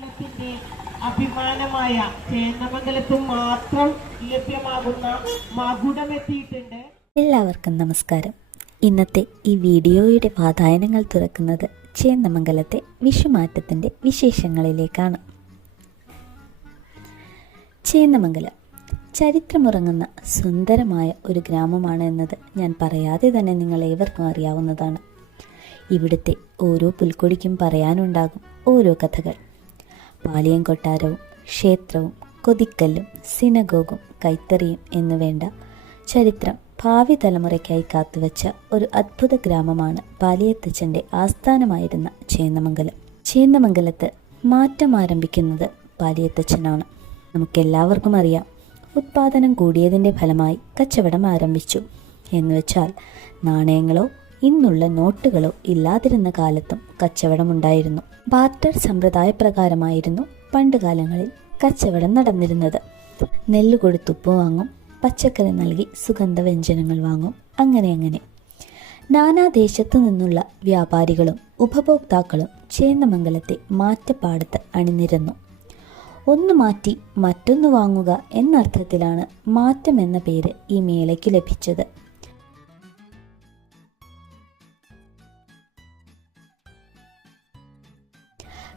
ചേന്നമംഗലത്തിന്റെ അഭിമാനമായ ചേന്നമംഗലത്ത് മാത്രം ലഭ്യമാകുന്ന മകുടം എത്തിയിട്ടുണ്ട്. എല്ലാവർക്കും നമസ്കാരം. ഇന്നത്തെ ഈ വീഡിയോയുടെ വാതായനങ്ങൾ തുറക്കുന്നത് ചേന്നമംഗലത്തെ വിഷുമാറ്റത്തിൻ്റെ വിശേഷങ്ങളിലേക്കാണ്. ചേന്നമംഗലം ചരിത്രമുറങ്ങുന്ന സുന്ദരമായ ഒരു ഗ്രാമമാണ് എന്നത് ഞാൻ പറയാതെ തന്നെ നിങ്ങൾ ഏവർക്കും അറിയാവുന്നതാണ്. ഇവിടുത്തെ ഓരോ പുൽക്കൊടിക്കും പറയാനുണ്ടാകും ഓരോ കഥകൾ. പാലിയം കൊട്ടാരവും ക്ഷേത്രവും കൊതിക്കല്ലും സിനഗോഗും കൈത്തറിയും എന്നുവേണ്ട ചരിത്രം ഭാവി തലമുറയ്ക്കായി കാത്തുവച്ച ഒരു അദ്ഭുത ഗ്രാമമാണ് പാലിയത്തച്ഛൻ്റെ ആസ്ഥാനമായിരുന്ന ചേന്നമംഗലം. ചേന്നമംഗലത്ത് മാറ്റം ആരംഭിക്കുന്നത് പാലിയത്തച്ഛനാണ്. നമുക്കെല്ലാവർക്കും അറിയാം, ഉത്പാദനം കൂടിയതിൻ്റെ ഫലമായി കച്ചവടം ആരംഭിച്ചു. എന്നുവെച്ചാൽ നാണയങ്ങളോ ഇന്നുള്ള നോട്ടുകളോ ഇല്ലാതിരുന്ന കാലത്തും കച്ചവടമുണ്ടായിരുന്നു. ബാർട്ടർ സമ്പ്രദായപ്രകാരമായിരുന്നു പണ്ടുകാലങ്ങളിൽ കച്ചവടം നടന്നിരുന്നത്. നെല്ല് കൊടുത്തുപ്പ് വാങ്ങും, പച്ചക്കറി നൽകി സുഗന്ധവ്യഞ്ജനങ്ങൾ വാങ്ങും. അങ്ങനെ നാനാദേശത്തു നിന്നുള്ള വ്യാപാരികളും ഉപഭോക്താക്കളും ചേന്നമംഗലത്തെ മാറ്റപ്പാടത്ത് അണിനിരന്നു. ഒന്ന് മാറ്റി മറ്റൊന്ന് വാങ്ങുക എന്നർത്ഥത്തിലാണ് മാറ്റം എന്ന പേര് ഈ മേളയ്ക്ക് ലഭിച്ചത്.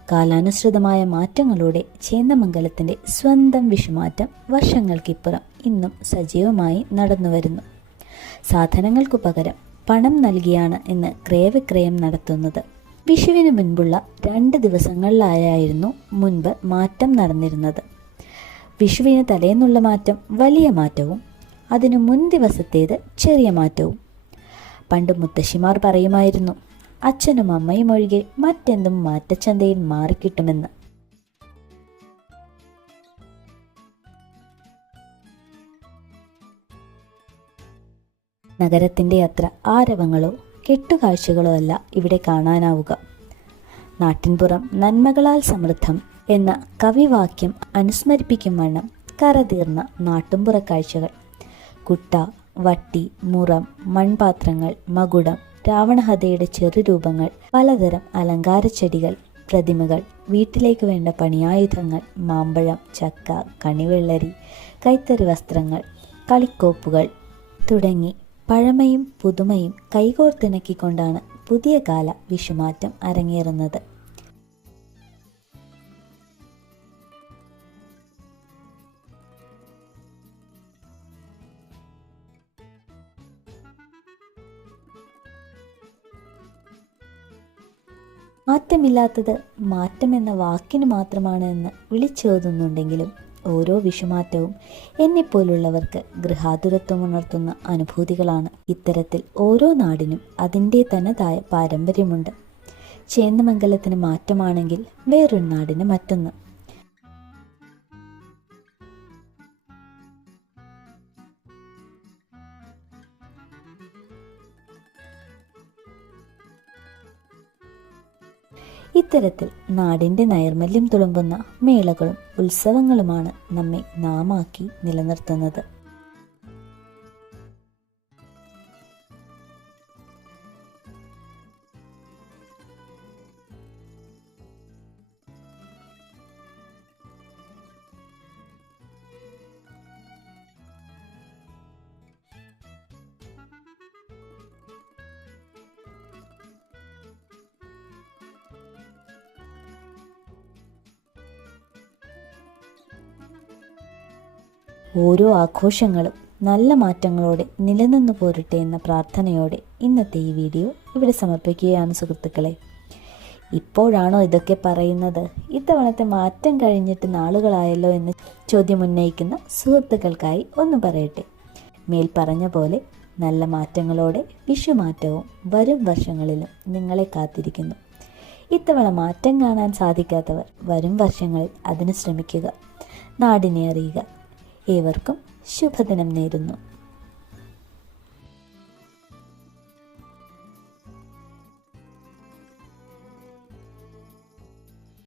കാലാനുസൃതമായ മാറ്റങ്ങളോടെ ചേന്നമംഗലത്തിൻ്റെ സ്വന്തം വിഷുമാറ്റം വർഷങ്ങൾക്കിപ്പുറം ഇന്നും സജീവമായി നടന്നുവരുന്നു. സാധനങ്ങൾക്കു പകരം പണം നൽകിയാണ് ഇന്ന് ക്രയവിക്രയം നടത്തുന്നത്. വിഷുവിന് മുൻപുള്ള 2 ദിവസങ്ങളിലായിരുന്നു മുൻപ് മാറ്റം നടന്നിരുന്നത്. വിഷുവിന് തലേന്നുള്ള മാറ്റം വലിയ മാറ്റവും അതിനു മുൻ ദിവസത്തേത് ചെറിയ മാറ്റവും. പണ്ട് മുത്തശ്ശിമാർ പറയുമായിരുന്നു, അച്ഛനും അമ്മയും ഒഴികെ മറ്റെന്തും മാറ്റച്ചന്തയിൽ മാറിക്കിട്ടുമെന്ന്. നഗരത്തിൻ്റെ അത്ര ആരവങ്ങളോ കെട്ടുകാഴ്ചകളോ അല്ല ഇവിടെ കാണാനാവുക. നാട്ടിൻപുറം നന്മകളാൽ സമൃദ്ധം എന്ന കവിവാക്യം അനുസ്മരിപ്പിക്കും വണ്ണം കറതീർന്ന നാട്ടുംപുറ കാഴ്ചകൾ. കുട്ട, വട്ടി, മുറം, മൺപാത്രങ്ങൾ, മകുടം, രാവണഹതയുടെ ചെറുരൂപങ്ങൾ, പലതരം അലങ്കാരച്ചെടികൾ, പ്രതിമകൾ, വീട്ടിലേക്ക് വേണ്ട പണിയായുധങ്ങൾ, മാമ്പഴം, ചക്ക, കണിവെള്ളരി, കൈത്തറി വസ്ത്രങ്ങൾ, കളിക്കോപ്പുകൾ തുടങ്ങി പഴമയും പുതുമയും കൈകോർത്തിണക്കിക്കൊണ്ടാണ് പുതിയ കാല വിഷുമാറ്റം അരങ്ങേറുന്നത്. മാറ്റമില്ലാത്തത് മാറ്റം എന്ന വാക്കിന് മാത്രമാണ് എന്ന് വിളിച്ചോതുന്നുണ്ടെങ്കിലും ഓരോ വിഷുമാറ്റവും എന്നെപ്പോലുള്ളവർക്ക് ഗൃഹാതുരത്വം ഉണർത്തുന്ന അനുഭൂതികളാണ്. ഇത്തരത്തിൽ ഓരോ നാടിനും അതിൻ്റെ തനതായ പാരമ്പര്യമുണ്ട്. ചേന്നമംഗലത്തിന് മാറ്റമാണെങ്കിൽ വേറൊരു നാടിന് മറ്റൊന്ന്. ഇത്തരത്തിൽ നാടിൻ്റെ നൈർമല്യം തുളുമ്പുന്ന മേളകളും ഉത്സവങ്ങളുമാണ് നമ്മെ നാമാക്കി നിലനിർത്തുന്നത്. ഓരോ ആഘോഷങ്ങളും നല്ല മാറ്റങ്ങളോടെ നിലനിന്നു പോരട്ടെ എന്ന പ്രാർത്ഥനയോടെ ഇന്നത്തെ ഈ വീഡിയോ ഇവിടെ സമർപ്പിക്കുകയാണ് സുഹൃത്തുക്കളെ. ഇപ്പോഴാണോ ഇതൊക്കെ പറയുന്നത്? ഇത്തവണത്തെ മാറ്റം കഴിഞ്ഞിട്ട് നാളുകളായല്ലോ എന്ന് ചോദ്യം ഉന്നയിക്കുന്ന സുഹൃത്തുക്കൾക്കായി ഒന്ന് പറയട്ടെ. മേൽ പറഞ്ഞ പോലെ നല്ല മാറ്റങ്ങളോടെ വിഷുമാറ്റവും വരും വർഷങ്ങളിലും നിങ്ങളെ കാത്തിരിക്കുന്നു. ഇത്തവണ മാറ്റം കാണാൻ സാധിക്കാത്തവർ വരും വർഷങ്ങളിൽ അതിന് ശ്രമിക്കുക. നാടിനെ അറിയുക. ഏവർക്കും ശുഭദിനം നേരുന്നു.